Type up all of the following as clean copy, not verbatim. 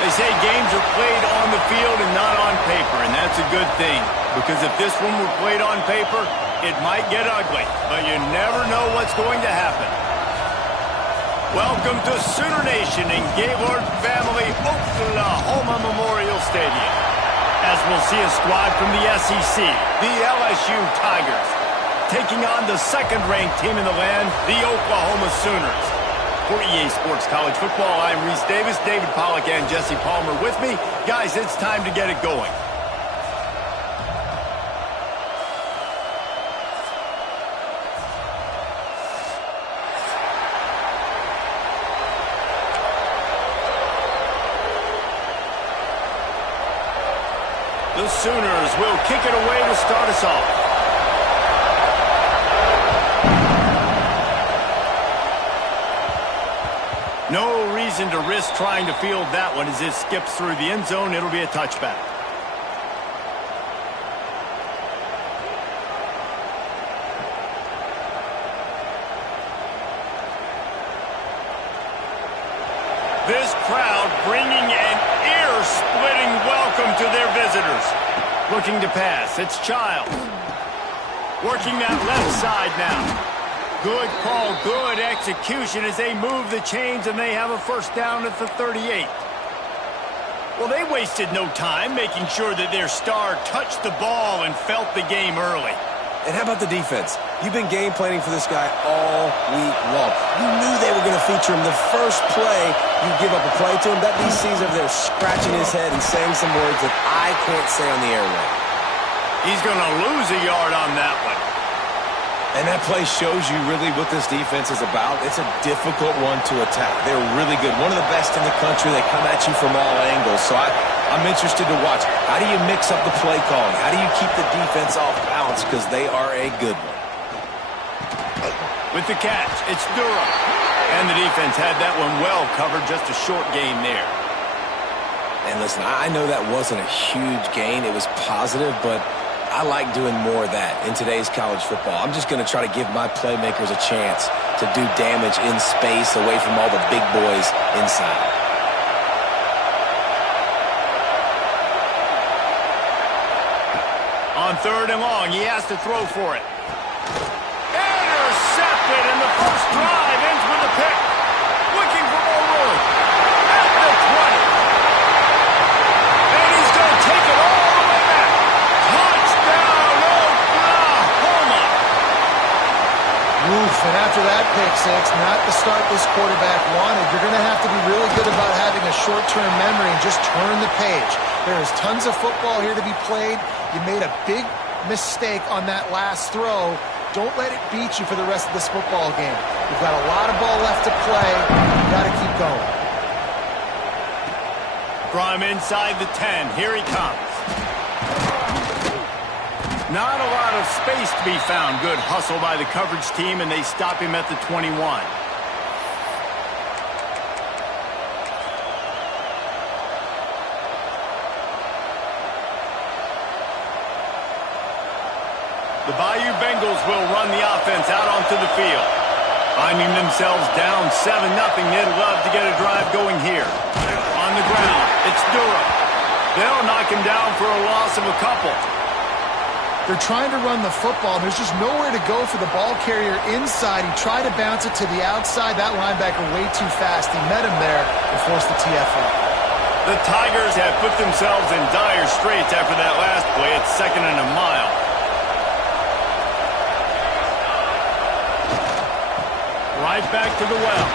They say games are played on the field and not on paper, and that's a good thing. Because if this one were played on paper, it might get ugly. But you never know what's going to happen. Welcome to Sooner Nation in Gaylord Family Oklahoma Memorial Stadium. As we'll see a squad from the SEC, the LSU Tigers, taking on the second-ranked team in the land, the Oklahoma Sooners. For EA Sports College Football, I'm Reese Davis, David Pollack, and Jesse Palmer with me. Guys, it's time to get it going. The Sooners will kick it away to start us off. No reason to risk trying to field that one as it skips through the end zone. It'll be a touchback. This crowd bringing an ear-splitting welcome to their visitors. Looking to pass. It's Child. Working that left side now. Good call, good execution as they move the chains and they have a first down at the 38. Well, they wasted no time making sure that their star touched the ball and felt the game early. And how about the defense? You've been game planning for this guy all week long. You knew they were going to feature him. The first play, you give up a play to him. That DC's over there scratching his head and saying some words that I can't say on the airway. He's going to lose a yard on that one. And that play shows you really what this defense is about. It's a difficult one to attack. They're really good. One of the best in the country. They come at you from all angles. So I'm interested to watch. How do you mix up the play calling? How do you keep the defense off balance? Because they are a good one. With the catch, it's Durham. And the defense had that one well covered. Just a short gain there. And listen, I know that wasn't a huge gain. It was positive, but I like doing more of that in today's college football. I'm just going to try to give my playmakers a chance to do damage in space away from all the big boys inside. On third and long, he has to throw for it. Intercepted, and the first drive ends with a pick. Looking for more room. At the 20. And he's going to take it all the way back. Touchdown, Oklahoma! Oof, and after that pick six, not the start this quarterback wanted. You're going to have to be really good about having a short-term memory and just turn the page. There is tons of football here to be played. You made a big mistake on that last throw. Don't let it beat you for the rest of this football game. You've got a lot of ball left to play. You've got to keep going. From inside the 10, here he comes. Not a lot of space to be found. Good hustle by the coverage team, and they stop him at the 21. The Bayou Bengals will run the offense out onto the field. Finding themselves down 7-0, they'd love to get a drive going here. On the ground, it's Durham. They'll knock him down for a loss of a couple. They're trying to run the football. There's just nowhere to go for the ball carrier inside. He tried to bounce it to the outside. That linebacker way too fast. He met him there and forced the TFL. The Tigers have put themselves in dire straits after that last play. It's 2nd and a mile. Right back to the well.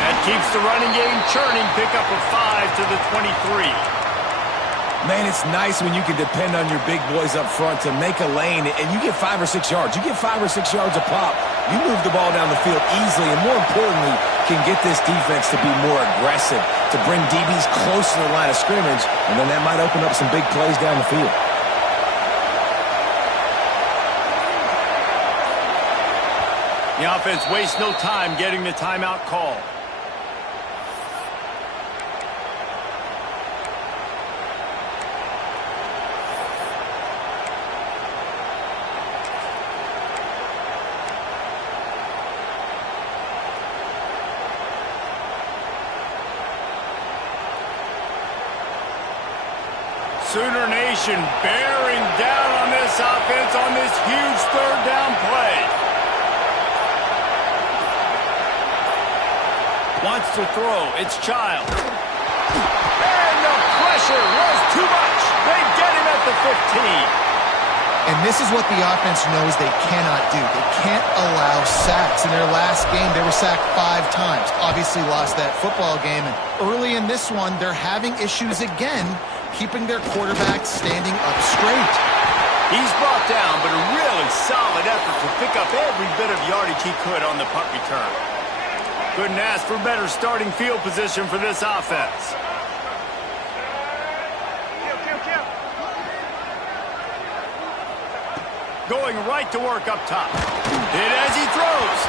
That keeps the running game churning. Pick up a 5 to the 23. Man, it's nice when you can depend on your big boys up front to make a lane, and you get 5 or 6 yards. You get 5 or 6 yards a pop. You move the ball down the field easily, and more importantly, can get this defense to be more aggressive, to bring DBs close to the line of scrimmage, and then that might open up some big plays down the field. The offense wastes no time getting the timeout call. Sooner Nation bearing down on this offense on this huge third down play. Wants to throw. It's Child. And the pressure was too much. They get him at the 15. And this is what the offense knows they cannot do. They can't allow sacks. In their last game, they were sacked 5 times. Obviously lost that football game. And early in this one, they're having issues again, keeping their quarterback standing up straight. He's brought down, but a really solid effort to pick up every bit of yardage he could on the punt return. Couldn't ask for better starting field position for this offense. Going right to work up top. Hit as he throws.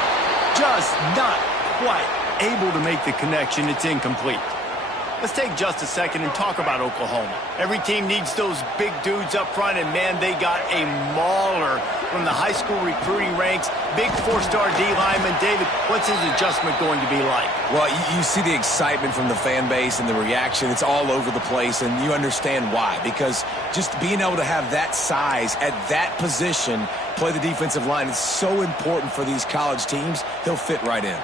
Just not quite able to make the connection. It's incomplete. Let's take just a second and talk about Oklahoma. Every team needs those big dudes up front, and man, they got a mauler from the high school recruiting ranks. Big 4-star D lineman. David, what's his adjustment going to be like? Well, you see the excitement from the fan base and the reaction. It's all over the place, and you understand why. Because just being able to have that size at that position, play the defensive line, is so important for these college teams. He'll fit right in.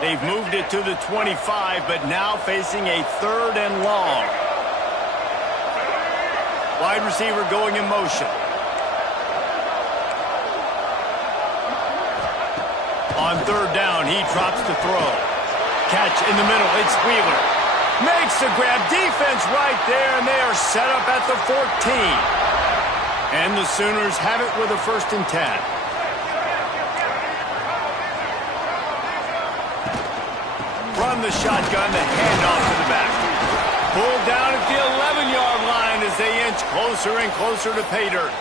They've moved it to the 25, but now facing a 3rd and long. Wide receiver going in motion. On 3rd down, he drops to throw. Catch in the middle, it's Wheeler. Makes the grab, defense right there, and they are set up at the 14. And the Sooners have it with a 1st and 10. From the shotgun, the handoff to the back. Pulled down at the 11-yard line as they inch closer and closer to pay dirt.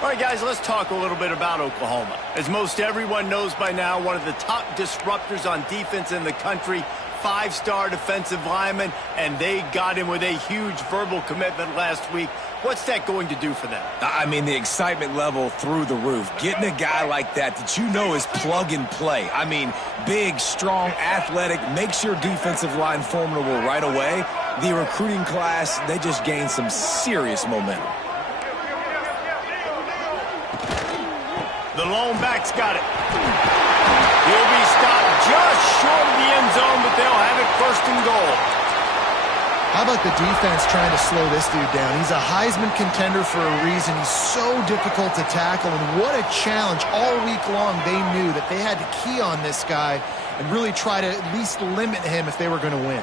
All right, guys, let's talk a little bit about Oklahoma. As most everyone knows by now, one of the top disruptors on defense in the country, 5-star defensive lineman, and they got him with a huge verbal commitment last week. What's that going to do for them? I mean, the excitement level through the roof. Getting a guy like that you know is plug and play. I mean, big, strong, athletic, makes your defensive line formidable right away. The recruiting class, they just gained some serious momentum. The lone back's got it. He'll be stopped just short of the end zone, but they'll have it 1st and goal. How about the defense trying to slow this dude down? He's a Heisman contender for a reason. He's so difficult to tackle, and what a challenge. All week long, they knew that they had to key on this guy and really try to at least limit him if they were going to win.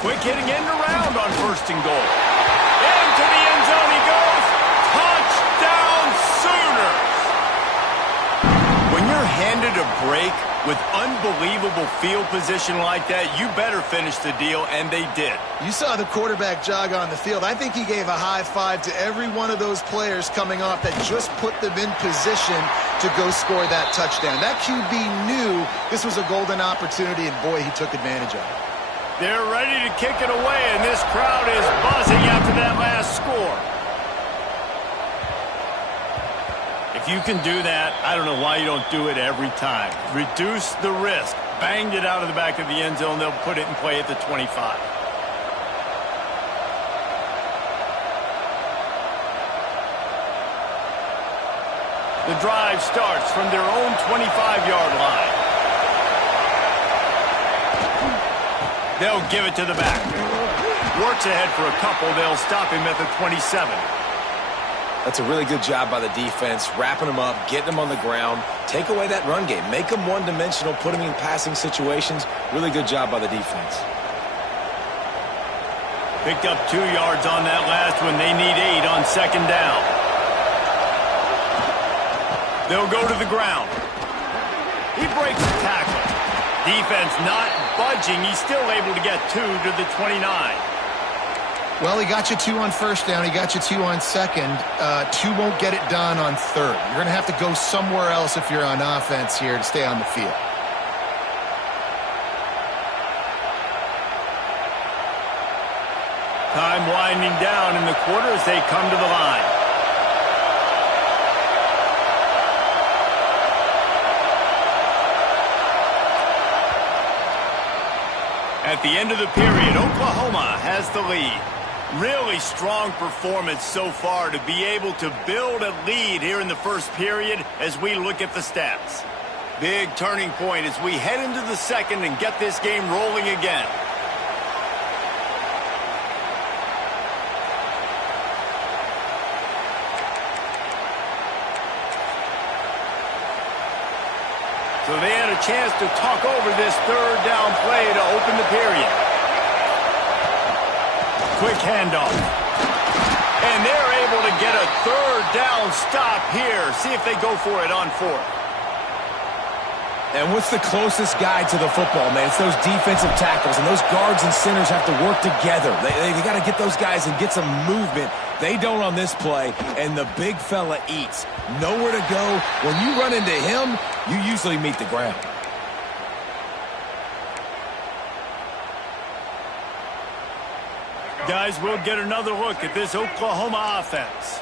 Quick hitting end around on 1st and goal. Into the end zone he goes. Touchdown, Sooners! When you're handed a break with unbelievable field position like that, you better finish the deal, and they did. You saw the quarterback jog on the field. I think he gave a high five to every one of those players coming off that just put them in position to go score that touchdown. That QB knew this was a golden opportunity, and boy, he took advantage of it. They're ready to kick it away, and this crowd is buzzing after that last score. If you can do that, I don't know why you don't do it every time. Reduce the risk. Banged it out of the back of the end zone. They'll put it in play at the 25. The drive starts from their own 25-yard line. They'll give it to the back. Works ahead for a couple. They'll stop him at the 27. That's a really good job by the defense, wrapping them up, getting them on the ground, take away that run game, make them one-dimensional, put them in passing situations. Really good job by the defense. Picked up 2 yards on that last one. They need 8 on 2nd down. They'll go to the ground. He breaks the tackle. Defense not budging. He's still able to get 2 to the 29. Well, he got you 2 on 1st down. He got you 2 on 2nd. 2 won't get it done on 3rd. You're going to have to go somewhere else if you're on offense here to stay on the field. Time winding down in the quarter as they come to the line. At the end of the period, Oklahoma has the lead. Really strong performance so far to be able to build a lead here in the first period as we look at the stats. Big turning point as we head into the second and get this game rolling again. So they had a chance to talk over this third down play to open the period. Quick handoff. And they're able to get a third down stop here. See if they go for it on fourth. And what's the closest guy to the football, man? It's those defensive tackles, and those guards and centers have to work together. They got to get those guys and get some movement. They don't on this play, and the big fella eats. Nowhere to go. When you run into him, you usually meet the ground. Guys, we'll get another look at this Oklahoma offense.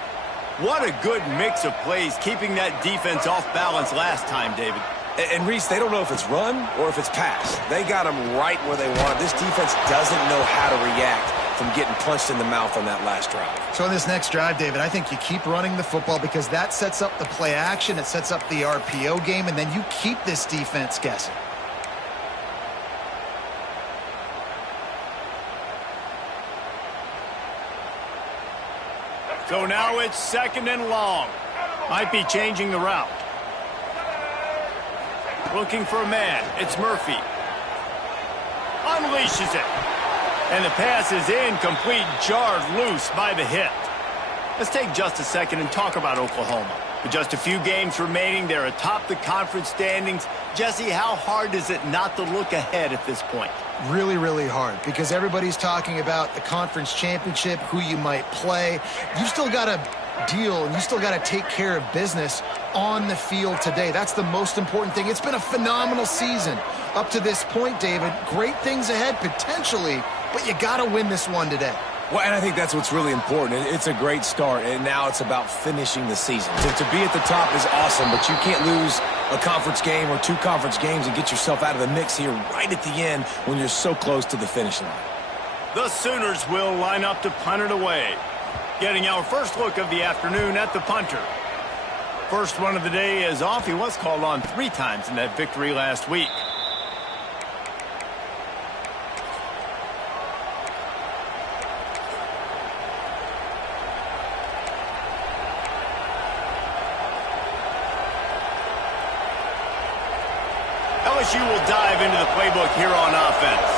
What a good mix of plays, keeping that defense off balance last time, David. And Reese, they don't know if it's run or if it's pass. They got them right where they want. This defense doesn't know how to react from getting punched in the mouth on that last drive. So in this next drive, David, I think you keep running the football because that sets up the play action, it sets up the RPO game, and then you keep this defense guessing. So now it's second and long. Might be changing the route. Looking for a man. It's Murphy. Unleashes it. And the pass is incomplete, jarred loose by the hit. Let's take just a second and talk about Oklahoma. With just a few games remaining, they're atop the conference standings. Jesse, how hard is it not to look ahead at this point? Really, really hard because everybody's talking about the conference championship, who you might play. You've still got to deal and you still got to take care of business on the field today. That's the most important thing. It's been a phenomenal season up to this point, David. Great things ahead potentially, but you got to win this one today. Well, and I think that's what's really important. It's a great start, and now it's about finishing the season. To be at the top is awesome, but you can't lose a conference game or two conference games and get yourself out of the mix here right at the end when you're so close to the finish line. The Sooners will line up to punt it away. Getting our first look of the afternoon at the punter. First run of the day is off. He was called on 3 times in that victory last week. LSU will dive into the playbook here on offense.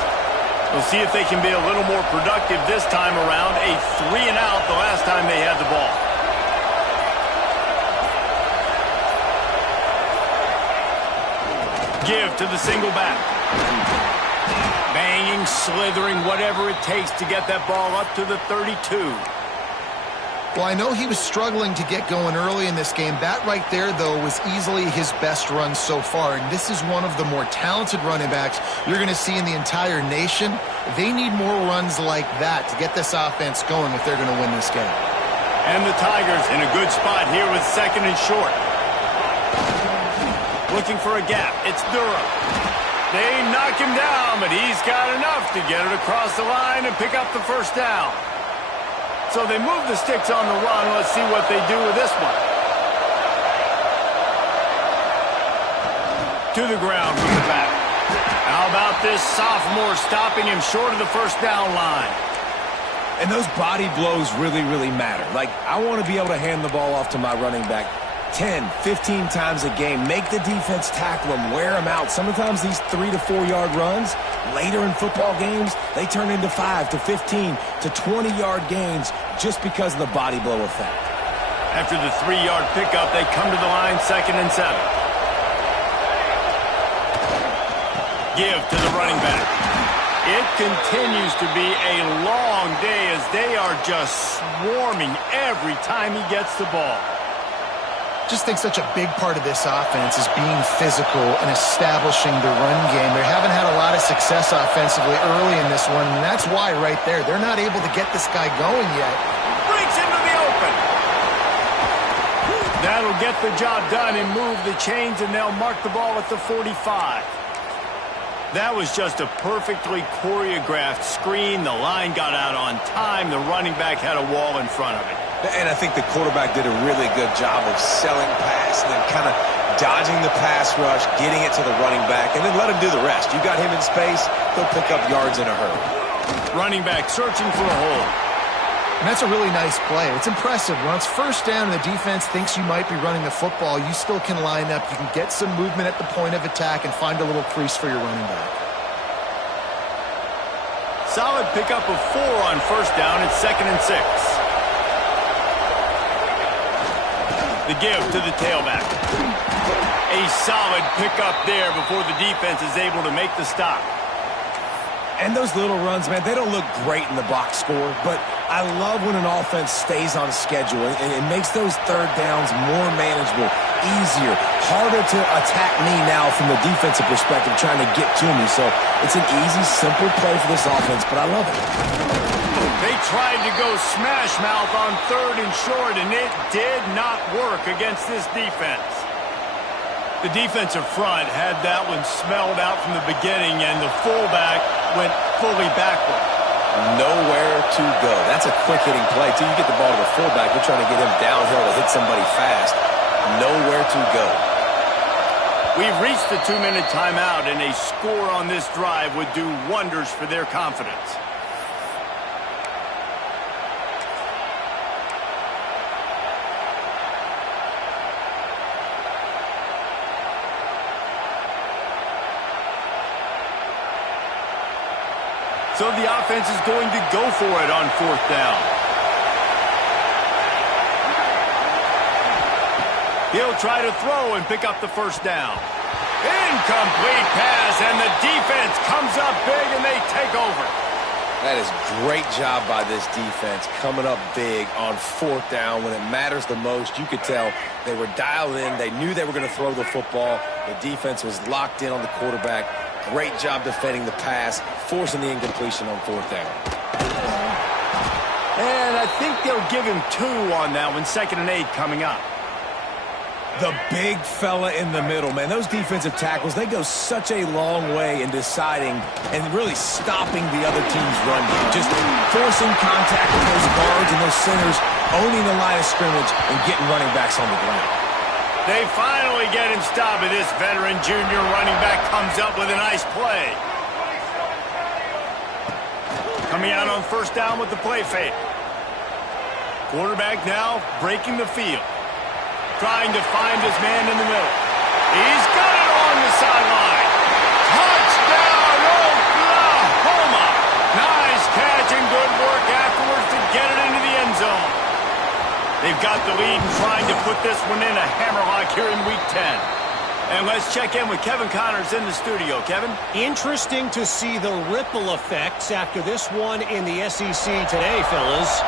We'll see if they can be a little more productive this time around. A 3-and-out the last time they had the ball. Give to the single back. Banging, slithering, whatever it takes to get that ball up to the 32. Well, I know he was struggling to get going early in this game. That right there, though, was easily his best run so far. And this is one of the more talented running backs you're going to see in the entire nation. They need more runs like that to get this offense going if they're going to win this game. And the Tigers in a good spot here with second and short. Looking for a gap. It's Durham. They knock him down, but he's got enough to get it across the line and pick up the first down. So they move the sticks on the run. Let's see what they do with this one. To the ground from the back. How about this sophomore stopping him short of the first down line? And those body blows really, really matter. Like, I want to be able to hand the ball off to my running back 10, 15 times a game. Make the defense tackle them, wear them out. Sometimes these 3 to 4 yard runs, later in football games, they turn into 5 to 15 to 20-yard gains just because of the body blow effect. After the 3-yard pickup, they come to the line, 2nd and 7. Give to the running back. It continues to be a long day as they are just swarming every time he gets the ball. Just think such a big part of this offense is being physical and establishing the run game. They haven't had a lot of success offensively early in this one, and that's why right there. They're not able to get this guy going yet. Breaks into the open. That'll get the job done and move the chains, and they'll mark the ball at the 45. That was just a perfectly choreographed screen. The line got out on time. The running back had a wall in front of it. And I think the quarterback did a really good job of selling pass and then kind of dodging the pass rush, getting it to the running back, and then let him do the rest. You got him in space, he'll pick up yards in a hurry. Running back searching for a hole. And that's a really nice play. It's impressive. When it's first down and the defense thinks you might be running the football, you still can line up. You can get some movement at the point of attack and find a little crease for your running back. Solid pickup of 4 on first down. It's 2nd and 6. The give to the tailback. A solid pickup there before the defense is able to make the stop. And those little runs, man, they don't look great in the box score, but I love when an offense stays on schedule, and it makes those third downs more manageable, easier, harder to attack me now from the defensive perspective trying to get to me. So it's an easy, simple play for this offense, but I love it. They tried to go smash mouth on 3rd and short, and it did not work against this defense. The defensive front had that one smelled out from the beginning, and the fullback went fully backward. Nowhere to go. That's a quick-hitting play, too. You get the ball to the fullback. You're trying to get him downhill to hit somebody fast. Nowhere to go. We've reached the 2-minute timeout, and a score on this drive would do wonders for their confidence. So the offense is going to go for it on 4th down. He'll try to throw and pick up the first down. Incomplete pass, and the defense comes up big, and they take over. That is great job by this defense, coming up big on 4th down when it matters the most. You could tell they were dialed in. They knew they were going to throw the football. The defense was locked in on the quarterback. Great job defending the pass, forcing the incompletion on 4th down. And I think they'll give him 2 on that one. 2nd and 8 coming up. The big fella in the middle, man. Those defensive tackles, they go such a long way in deciding and really stopping the other team's run game. Just forcing contact with those guards and those centers, owning the line of scrimmage, and getting running backs on the ground. They finally get him stopped, and this veteran junior running back comes up with a nice play. Coming out on 1st down with the play fake. Quarterback now breaking the field. Trying to find his man in the middle. He's got it along the sideline. Touchdown, Oklahoma! Nice catch and good work afterwards to get it into the end zone. They've got the lead and trying to put this one in a hammerlock here in Week 10. And let's check in with Kevin Connors in the studio. Kevin? Interesting to see the ripple effects after this one in the SEC today, fellas.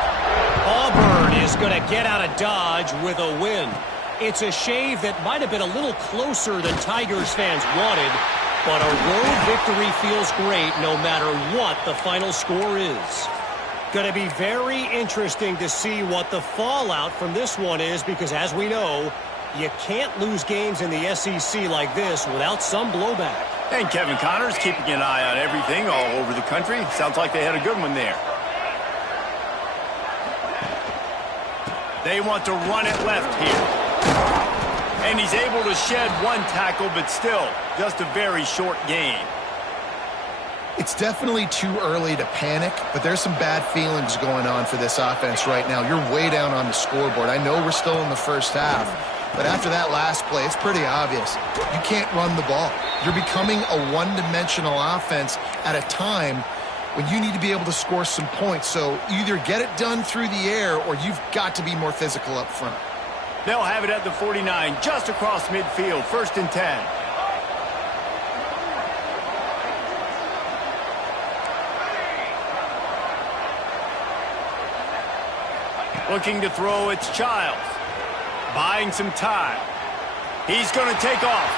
Auburn is going to get out of Dodge with a win. It's a shave that might have been a little closer than Tigers fans wanted, but a road victory feels great no matter what the final score is. Going to be very interesting to see what the fallout from this one is, because as we know, you can't lose games in the SEC like this without some blowback. And Kevin Connors keeping an eye on everything all over the country. Sounds like they had a good one there. They want to run it left here. And he's able to shed 1 tackle, but still just a very short gain. It's definitely too early to panic, but there's some bad feelings going on for this offense right now. You're way down on the scoreboard. I know we're still in the first half, but after that last play, it's pretty obvious. You can't run the ball. You're becoming a one-dimensional offense at a time when you need to be able to score some points. So either get it done through the air or you've got to be more physical up front. They'll have it at the 49, just across midfield, 1st and 10. Looking to throw, it's Childs. Buying some time. He's going to take off.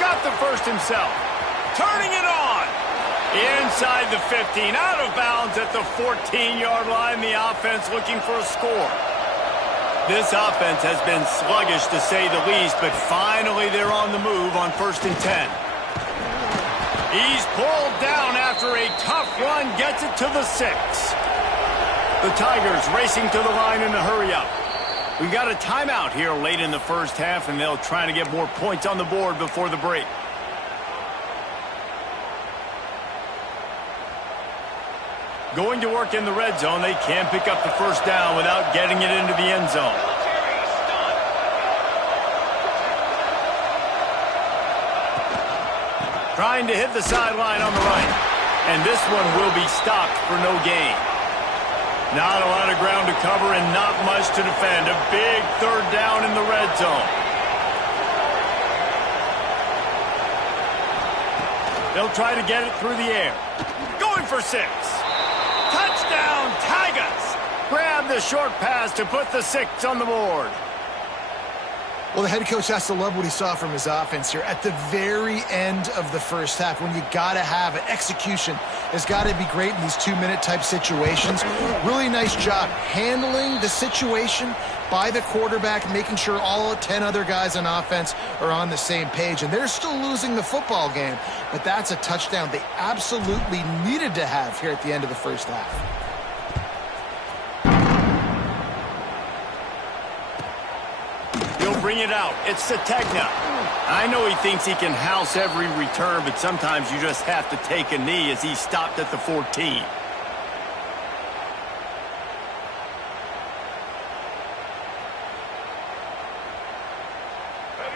Got the first himself. Turning it on. Inside the 15, out of bounds at the 14-yard line. The offense looking for a score. This offense has been sluggish, to say the least, but finally they're on the move on 1st and 10. He's pulled down after a tough run, gets it to the 6. The Tigers racing to the line in a hurry-up. We've got a timeout here late in the first half, and they'll try to get more points on the board before the break. Going to work in the red zone, they can pick up the first down without getting it into the end zone. Trying to hit the sideline on the right. And this one will be stopped for no gain. Not a lot of ground to cover and not much to defend. A big third down in the red zone. They'll try to get it through the air. Going for 6. Touchdown, Tigers! Grab the short pass to put the 6 on the board. Well, the head coach has to love what he saw from his offense here at the very end of the first half when you got to have it. Execution has got to be great in these 2-minute type situations. Really nice job handling the situation by the quarterback, making sure all 10 other guys on offense are on the same page. And they're still losing the football game, but that's a touchdown they absolutely needed to have here at the end of the first half. He'll bring it out. It's Sategna. I know he thinks he can house every return, but sometimes you just have to take a knee as he stopped at the 14.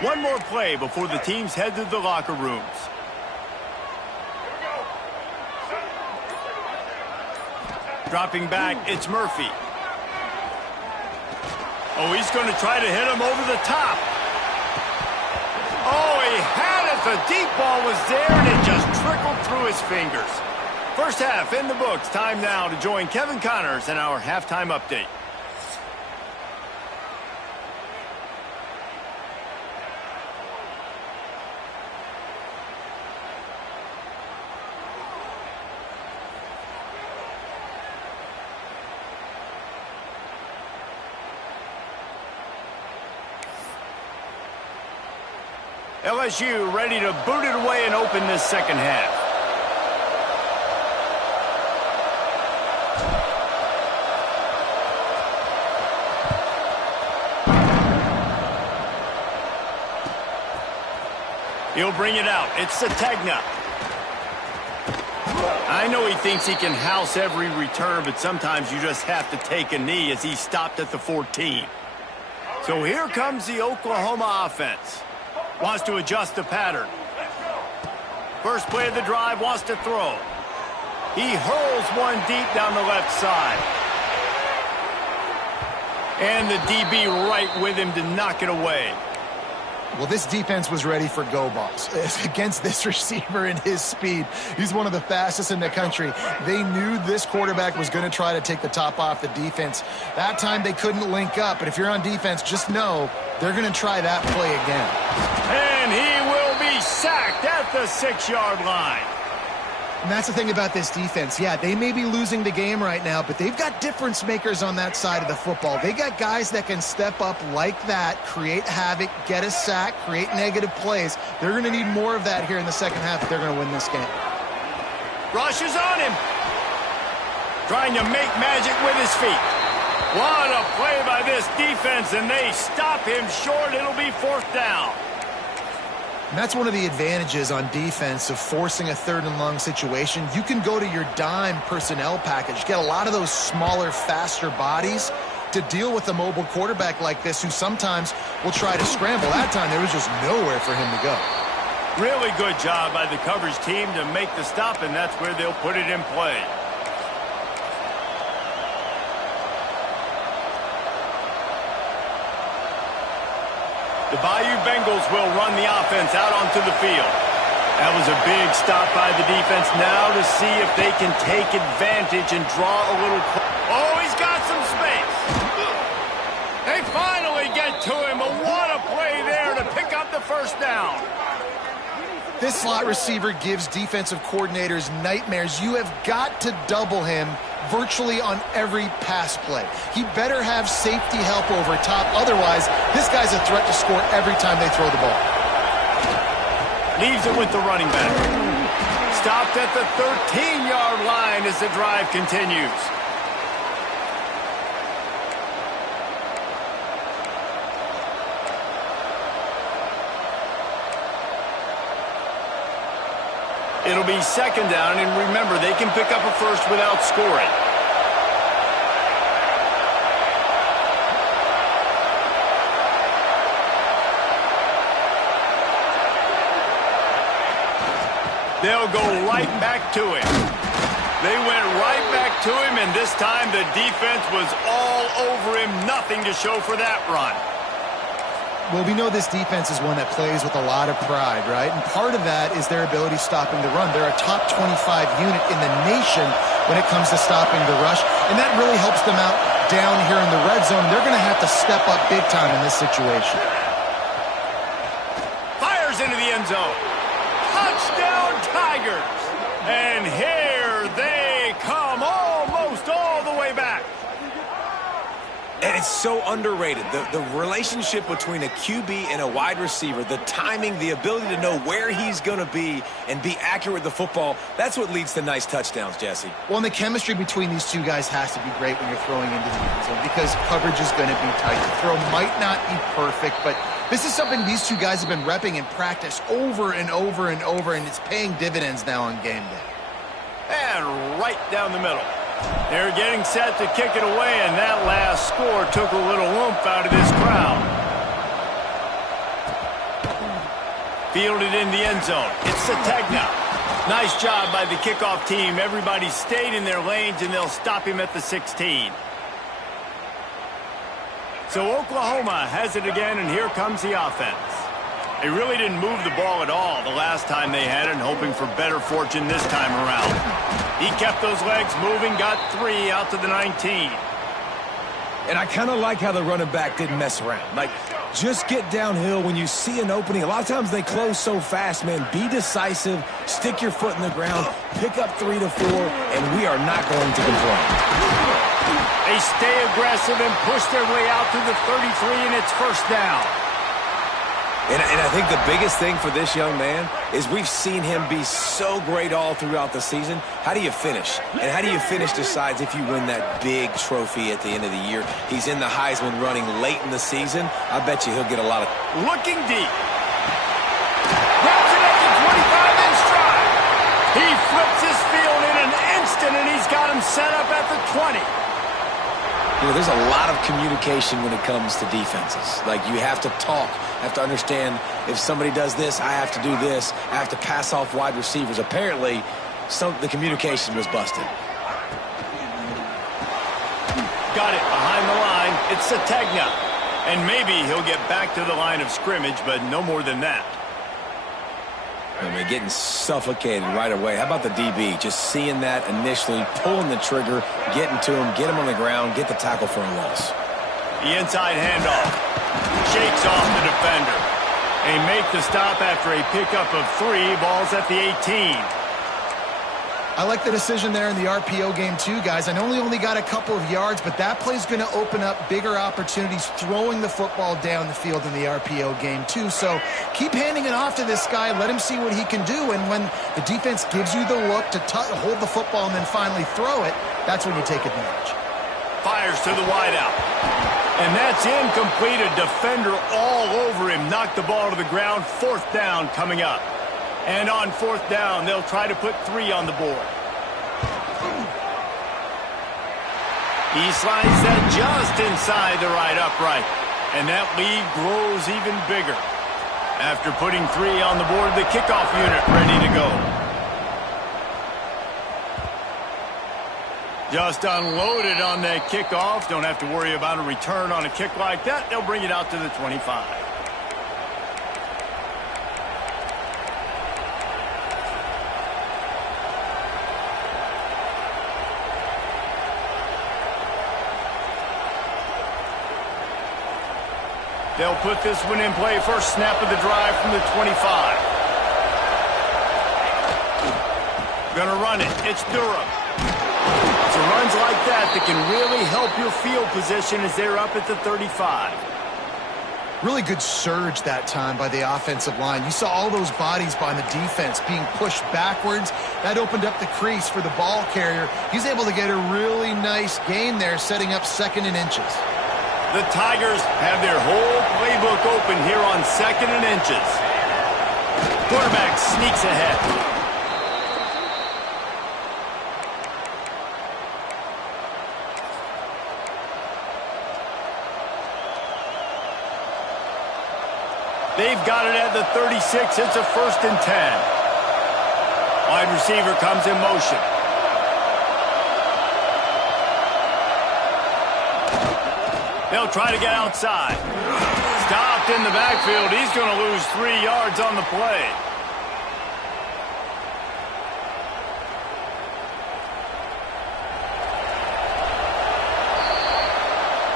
One more play before the teams head to the locker rooms. Dropping back, it's Murphy. Oh, he's going to try to hit him over the top. Oh, he had it. The deep ball was there, and it just trickled through his fingers. First half in the books. Time now to join Kevin Connors in our halftime update. LSU ready to boot it away and open this second half. He'll bring it out. It's Sategna. I know he thinks he can house every return, but sometimes you just have to take a knee as he stopped at the 14. So here comes the Oklahoma offense. Wants to adjust the pattern. First play of the drive, wants to throw. He hurls one deep down the left side. And the DB right with him to knock it away. Well, this defense was ready for go balls against this receiver and his speed. He's one of the fastest in the country. They knew this quarterback was going to try to take the top off the defense. That time they couldn't link up, but if you're on defense, just know they're going to try that play again. And he will be sacked at the 6-yard line. And that's the thing about this defense. Yeah, they may be losing the game right now, but they've got difference makers on that side of the football. They got guys that can step up like that, create havoc, get a sack, create negative plays. They're going to need more of that here in the second half if they're going to win this game. Rush is on him. Trying to make magic with his feet. What a play by this defense, and they stop him short. It'll be 4th down. And that's one of the advantages on defense of forcing a 3rd and long situation. You can go to your dime personnel package, get a lot of those smaller, faster bodies to deal with a mobile quarterback like this who sometimes will try to scramble. That time there was just nowhere for him to go. Really good job by the coverage team to make the stop, and that's where they'll put it in play. The Bayou Bengals will run the offense out onto the field. That was a big stop by the defense. Now to see if they can take advantage and draw a little. Oh, he's got some space. They finally get to him, but what a play there to pick up the first down. This slot receiver gives defensive coordinators nightmares. You have got to double him virtually on every pass play. He better have safety help over top. Otherwise, this guy's a threat to score every time they throw the ball. Leaves it with the running back. stopped at the 13-yard line as the drive continues. It'll be second down, and remember, they can pick up a first without scoring. They'll go right back to him. They went right back to him, and this time the defense was all over him. Nothing to show for that run. Well, we know this defense is one that plays with a lot of pride, right? And part of that is their ability stopping the run. They're a top 25 unit in the nation when it comes to stopping the rush, and that really helps them out down here in the red zone. They're going to have to step up big time in this situation. Fires into the end zone. Touchdown, Tigers! And here they come, almost all the way back. And it's so underrated. The relationship between a QB and a wide receiver, the timing, the ability to know where he's going to be and be accurate with the football, that's what leads to nice touchdowns, Jesse. Well, and the chemistry between these two guys has to be great when you're throwing into the end zone because coverage is going to be tight. The throw might not be perfect, but this is something these two guys have been repping in practice over and over and over, and it's paying dividends now on game day. And right down the middle. They're getting set to kick it away, and that last score took a little oomph out of this crowd. Fielded in the end zone. It's Sategna. Nice job by the kickoff team. Everybody stayed in their lanes, and they'll stop him at the 16. So Oklahoma has it again, and here comes the offense. They really didn't move the ball at all the last time they had it, and hoping for better fortune this time around. He kept those legs moving, got 3 out to the 19. And I kind of like how the running back didn't mess around. Like, just get downhill when you see an opening. A lot of times they close so fast, man. Be decisive, stick your foot in the ground, pick up 3 to 4, and we are not going to complain. They stay aggressive and push their way out to the 33, and it's first down. And I think the biggest thing for this young man is we've seen him be so great all throughout the season. How do you finish? And how do you finish decides if you win that big trophy at the end of the year. He's in the Heisman running late in the season. I bet you he'll get a lot of... Looking deep. Grabs it at the 25 in stride. He flips his field in an instant, and he's got him set up at the 20. You know, there's a lot of communication when it comes to defenses. Like, you have to talk, have to understand if somebody does this, I have to do this. I have to pass off wide receivers. Apparently, the communication was busted. Got it behind the line. It's Sategna. And maybe he'll get back to the line of scrimmage, but no more than that. I mean, getting suffocated right away. How about the DB? Just seeing that initially, pulling the trigger, getting to him, get him on the ground, get the tackle for a loss. The inside handoff. Shakes off the defender. They make the stop after a pickup of 3. Ball's at the 18. I like the decision there in the RPO game too, guys. I know he only got a couple of yards, but that play's going to open up bigger opportunities throwing the football down the field in the RPO game too. So keep handing it off to this guy. Let him see what he can do. And when the defense gives you the look to hold the football and then finally throw it, that's when you take advantage. Fires to the wideout. And that's incomplete. A defender all over him. Knocked the ball to the ground. 4th down coming up. And on 4th down, they'll try to put 3 on the board. He slides that just inside the right upright. And that lead grows even bigger. After putting 3 on the board, the kickoff unit ready to go. Just unloaded on that kickoff. Don't have to worry about a return on a kick like that. They'll bring it out to the 25. They'll put this one in play. First snap of the drive from the 25. Gonna run it. It's Durham. It's runs like that that can really help your field position as they're up at the 35. Really good surge that time by the offensive line. You saw all those bodies by the defense being pushed backwards. That opened up the crease for the ball carrier. He's able to get a really nice gain there, setting up 2nd and inches. The Tigers have their whole playbook open here on 2nd and inches. Quarterback sneaks ahead. They've got it at the 36. It's a 1st and 10. Wide receiver comes in motion. They'll try to get outside. Stopped in the backfield. He's going to lose 3 yards on the play.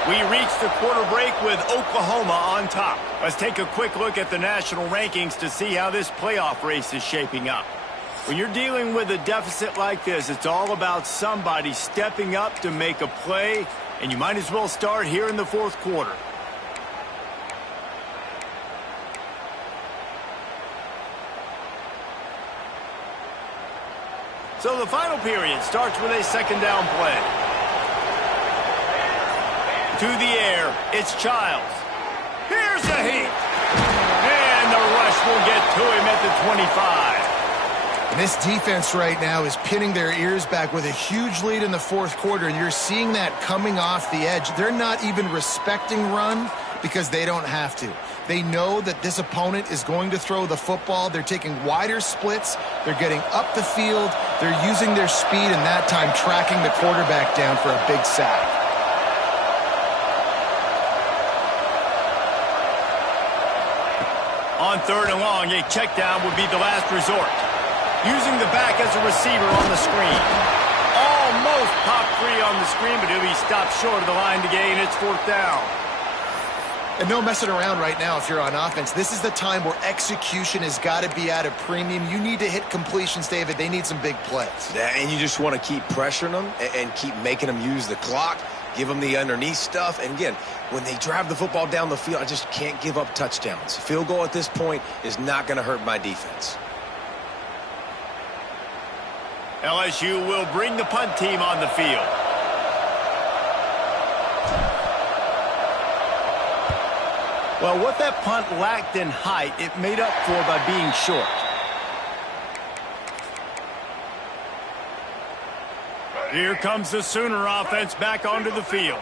We reach the quarter break with Oklahoma on top. Let's take a quick look at the national rankings to see how this playoff race is shaping up. When you're dealing with a deficit like this, it's all about somebody stepping up to make a play, and you might as well start here in the 4th quarter. So the final period starts with a 2nd down play. To the air, it's Childs. Here's a heat. And the rush will get to him at the 25. And this defense right now is pinning their ears back with a huge lead in the 4th quarter, and you're seeing that coming off the edge. They're not even respecting run because they don't have to. They know that this opponent is going to throw the football. They're taking wider splits. They're getting up the field. They're using their speed, and that time tracking the quarterback down for a big sack. On 3rd and long, a check down would be the last resort. Using the back as a receiver on the screen. Almost popped free on the screen, but he'll be stopped short of the line to gain. It's 4th down. And no messing around right now if you're on offense. This is the time where execution has got to be at a premium. You need to hit completions, David. They need some big plays. Yeah, and you just want to keep pressuring them and keep making them use the clock. Give them the underneath stuff. And again, when they drive the football down the field, I just can't give up touchdowns. Field goal at this point is not going to hurt my defense. LSU will bring the punt team on the field. Well, what that punt lacked in height, it made up for by being short. Here comes the Sooner offense back onto the field.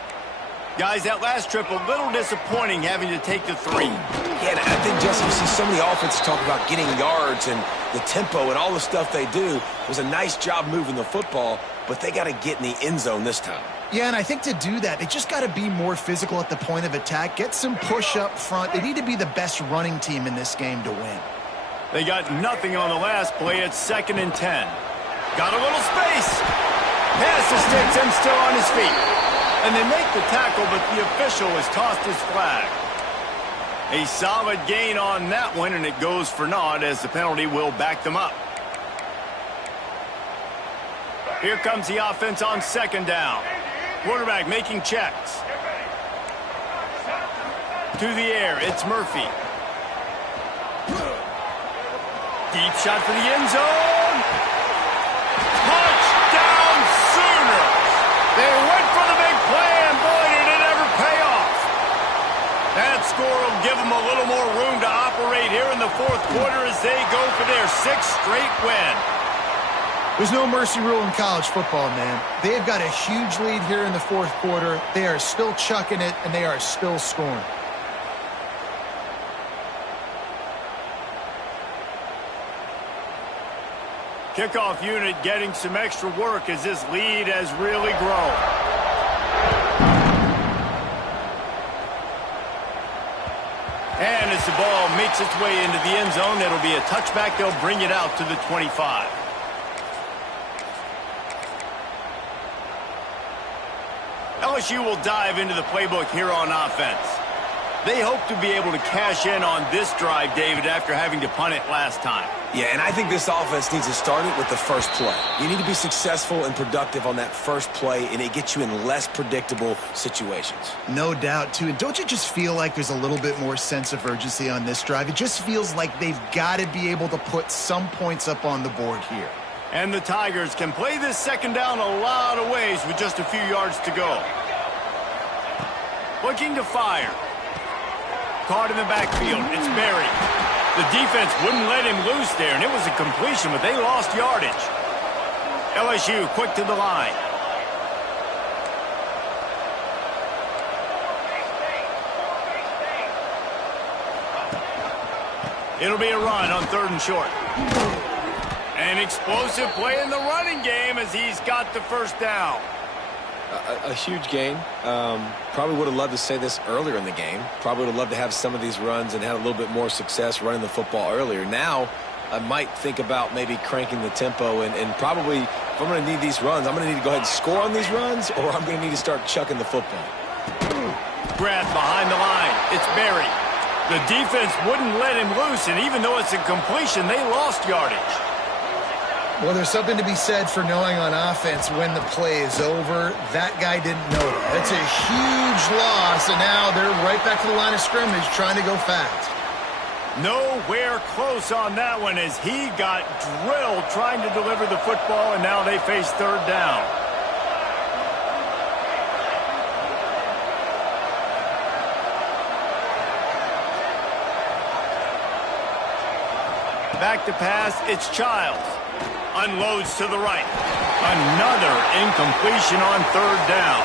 Guys, that last trip a little disappointing having to take the 3. Yeah, and I think, Jesse, you see so many offenses talk about getting yards and the tempo and all the stuff they do. It was a nice job moving the football, but they got to get in the end zone this time. Yeah, and I think to do that, they just got to be more physical at the point of attack. Get some push up front. They need to be the best running team in this game to win. They got nothing on the last play. It's 2nd and 10. Got a little space. Pass to Sticks and still on his feet. And they make the tackle, but the official has tossed his flag. A solid gain on that one, and it goes for naught as the penalty will back them up. Here comes the offense on 2nd down. Quarterback making checks. To the air, it's Murphy. Deep shot for the end zone. Touchdown Sooners! They went for the big play, and boy, did it ever pay off. That score will give them a little more room to operate here in the 4th quarter as they go for their 6th straight win. There's no mercy rule in college football, man. They've got a huge lead here in the 4th quarter. They are still chucking it, and they are still scoring. Kickoff unit getting some extra work as this lead has really grown. And as the ball makes its way into the end zone, it'll be a touchback. They'll bring it out to the 25. LSU will dive into the playbook here on offense. They hope to be able to cash in on this drive, David, after having to punt it last time. Yeah, and I think this offense needs to start it with the first play. You need to be successful and productive on that first play, and it gets you in less predictable situations. No doubt, too. And don't you just feel like there's a little bit more sense of urgency on this drive? It just feels like they've got to be able to put some points up on the board here. And the Tigers can play this second down a lot of ways with just a few yards to go. Looking to fire. Caught in the backfield. It's buried. The defense wouldn't let him loose there, and it was a completion, but they lost yardage. LSU quick to the line. It'll be a run on 3rd and short. An explosive play in the running game as he's got the first down. A huge gain. Probably would have loved to say this earlier in the game. Probably would have loved to have some of these runs and had a little bit more success running the football earlier. Now, I might think about maybe cranking the tempo and probably, if I'm going to need these runs, I'm going to need to go ahead and score on these runs, or I'm going to need to start chucking the football. Grabbed behind the line. It's buried. The defense wouldn't let him loose, and even though it's a completion, they lost yardage. Well, there's something to be said for knowing on offense when the play is over. That guy didn't know that. That's a huge loss, and now they're right back to the line of scrimmage trying to go fast. Nowhere close on that one as he got drilled trying to deliver the football, and now they face 3rd down. Back to pass, it's Childs. Unloads to the right. Another incompletion on 3rd down.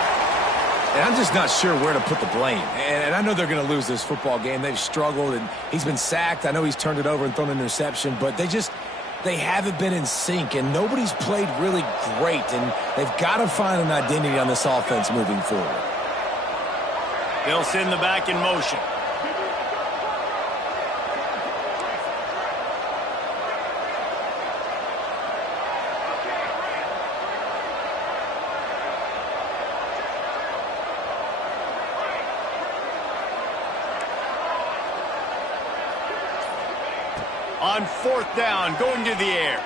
And I'm just not sure where to put the blame. And I know they're going to lose this football game. They've struggled, and he's been sacked. I know he's turned it over and thrown an interception, but they haven't been in sync, and nobody's played really great, and they've got to find an identity on this offense moving forward. They'll send the back in motion. On 4th down, going to the air.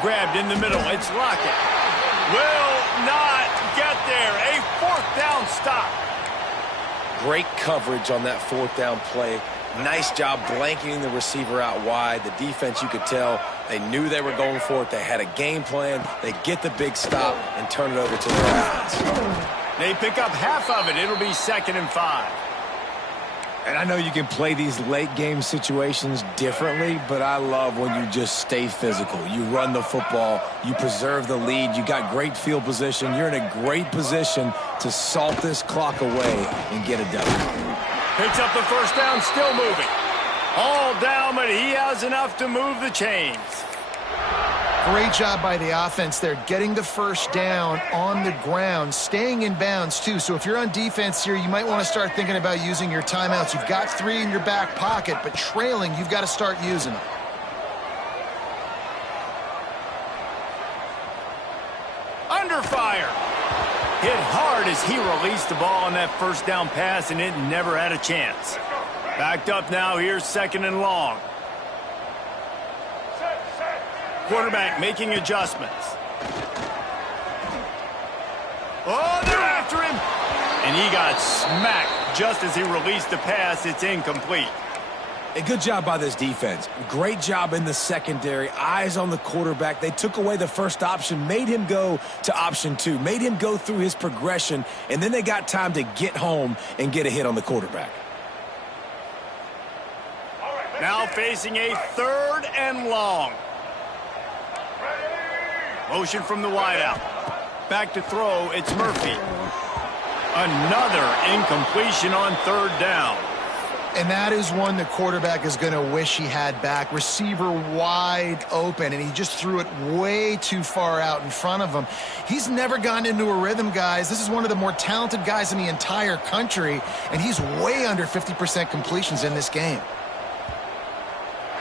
Grabbed in the middle. It's Lockett. Will not get there. A 4th down stop. Great coverage on that 4th down play. Nice job blanketing the receiver out wide. The defense, you could tell, they knew they were going for it. They had a game plan. They get the big stop and turn it over to their offense. They pick up half of it. It'll be 2nd and 5. And I know you can play these late game situations differently, but I love when you just stay physical. You run the football, you preserve the lead, you got great field position. You're in a great position to salt this clock away and get it done. Picks up the first down, still moving. All down, but he has enough to move the chains. Great job by the offense there, getting the first down on the ground, staying in bounds, too. So if you're on defense here, you might want to start thinking about using your timeouts. You've got 3 in your back pocket, but trailing, you've got to start using them. Under fire. Hit hard as he released the ball on that first down pass, and it never had a chance. Backed up now, here's 2nd and long. Quarterback making adjustments. Oh, they're after him. And he got smacked just as he released the pass. It's incomplete. A good job by this defense. Great job in the secondary. Eyes on the quarterback. They took away the first option, made him go to option 2, made him go through his progression, and then they got time to get home and get a hit on the quarterback. Now facing a 3rd and long. Motion from the wideout. Back to throw, it's Murphy. Another incompletion on 3rd down. And that is one the quarterback is going to wish he had back. Receiver wide open, and he just threw it way too far out in front of him. He's never gotten into a rhythm, guys. This is one of the more talented guys in the entire country, and he's way under 50% completions in this game.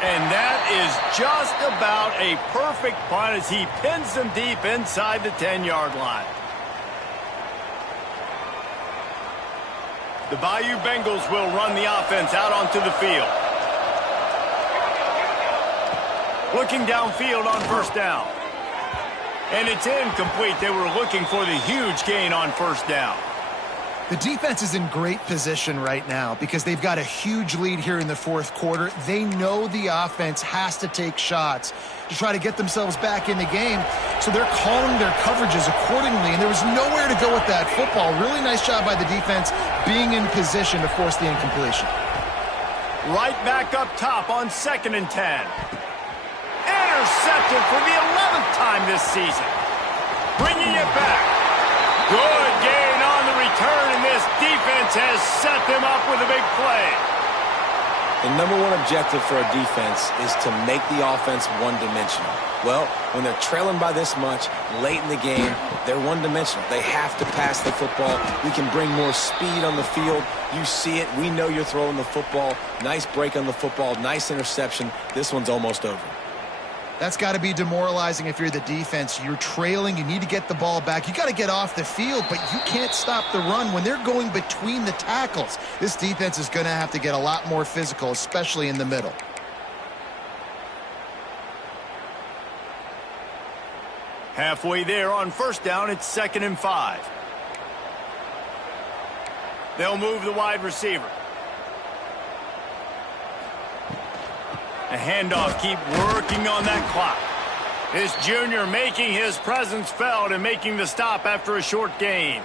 And that is just about a perfect punt as he pins them deep inside the 10-yard line. The Bayou Bengals will run the offense out onto the field. Looking downfield on first down. And it's incomplete. They were looking for the huge gain on first down. The defense is in great position right now because they've got a huge lead here in the fourth quarter. They know the offense has to take shots to try to get themselves back in the game, so they're calling their coverages accordingly, and there was nowhere to go with that football. Really nice job by the defense being in position to force the incompletion. Right back up top on 2nd and 10. Intercepted for the 11th time this season. Bringing it back. Good gain on the return, and this defense has set them up with a big play. The number one objective for a defense is to make the offense one-dimensional. Well, when they're trailing by this much late in the game, they're one-dimensional. They have to pass the football. We can bring more speed on the field. You see it. We know you're throwing the football. Nice break on the football. Nice interception. This one's almost over. That's got to be demoralizing if you're the defense. You're trailing. You need to get the ball back. You got to get off the field, but you can't stop the run when they're going between the tackles. This defense is going to have to get a lot more physical, especially in the middle. Halfway there on first down, it's 2nd and 5. They'll move the wide receiver. A handoff, keep working on that clock. This junior making his presence felt and making the stop after a short gain.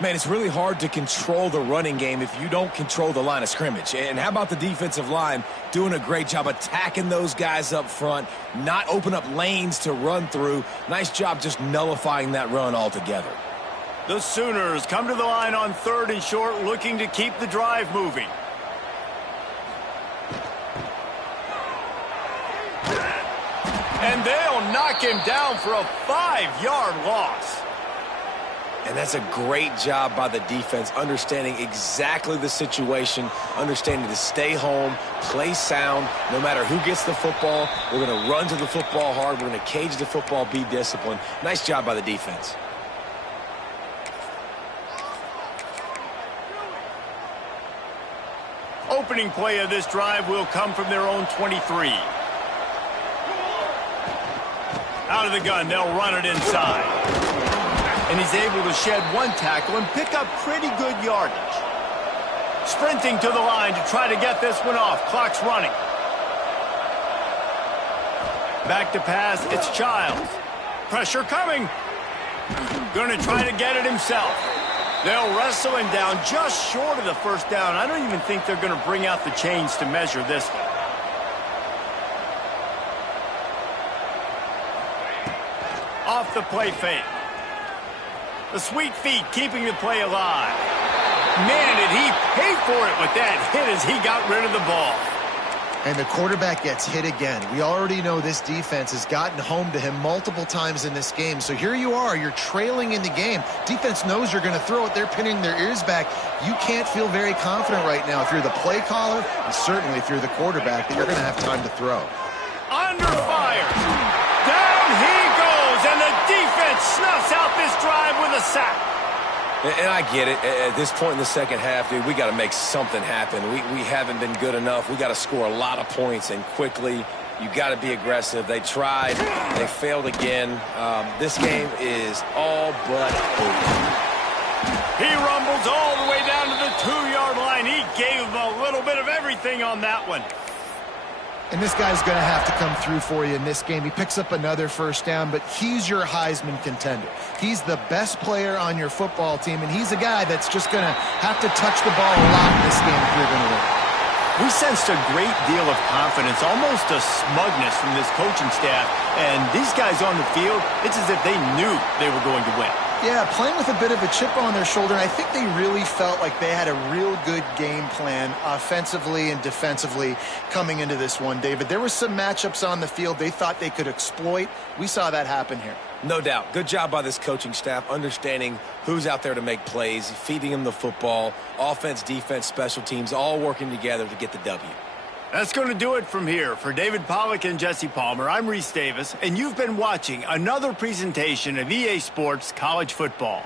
Man, it's really hard to control the running game if you don't control the line of scrimmage. And how about the defensive line doing a great job attacking those guys up front, not open up lanes to run through. Nice job just nullifying that run altogether. The Sooners come to the line on 3rd and short, looking to keep the drive moving. And they'll knock him down for a 5-yard loss. And that's a great job by the defense, understanding exactly the situation, understanding to stay home, play sound. No matter who gets the football, we're going to run to the football hard. We're going to cage the football, be disciplined. Nice job by the defense. Opening play of this drive will come from their own 23. Out of the gun, they'll run it inside. And he's able to shed one tackle and pick up pretty good yardage. Sprinting to the line to try to get this one off. Clock's running. Back to pass, it's Childs. Pressure coming. Going to try to get it himself. They'll wrestle him down just short of the first down. I don't even think they're going to bring out the chains to measure this one. Off the play fake. The sweet feet keeping the play alive. Man, did he pay for it with that hit as he got rid of the ball. And the quarterback gets hit again. We already know this defense has gotten home to him multiple times in this game. So here you are, you're trailing in the game. Defense knows you're going to throw it. They're pinning their ears back. You can't feel very confident right now if you're the play caller, and certainly if you're the quarterback, that you're going to have time to throw. Under fire. Down he goes, and the defense snuffs out this drive with a sack. And I get it. At this point in the second half, dude, we got to make something happen. We haven't been good enough. We got to score a lot of points and quickly. You got to be aggressive. They tried. They failed again. This game is all but over. He rumbles all the way down to the 2-yard line. He gave a little bit of everything on that one. And this guy's going to have to come through for you in this game. He picks up another first down, but he's your Heisman contender. He's the best player on your football team, and he's a guy that's just going to have to touch the ball a lot in this game if you're going to win. We sensed a great deal of confidence, almost a smugness from this coaching staff. And these guys on the field, it's as if they knew they were going to win. Yeah, playing with a bit of a chip on their shoulder. And I think they really felt like they had a real good game plan offensively and defensively coming into this one, David. There were some matchups on the field they thought they could exploit. We saw that happen here. No doubt. Good job by this coaching staff, understanding who's out there to make plays, feeding them the football, offense, defense, special teams, all working together to get the W. That's going to do it from here. For David Pollack and Jesse Palmer, I'm Reese Davis, and you've been watching another presentation of EA Sports College Football.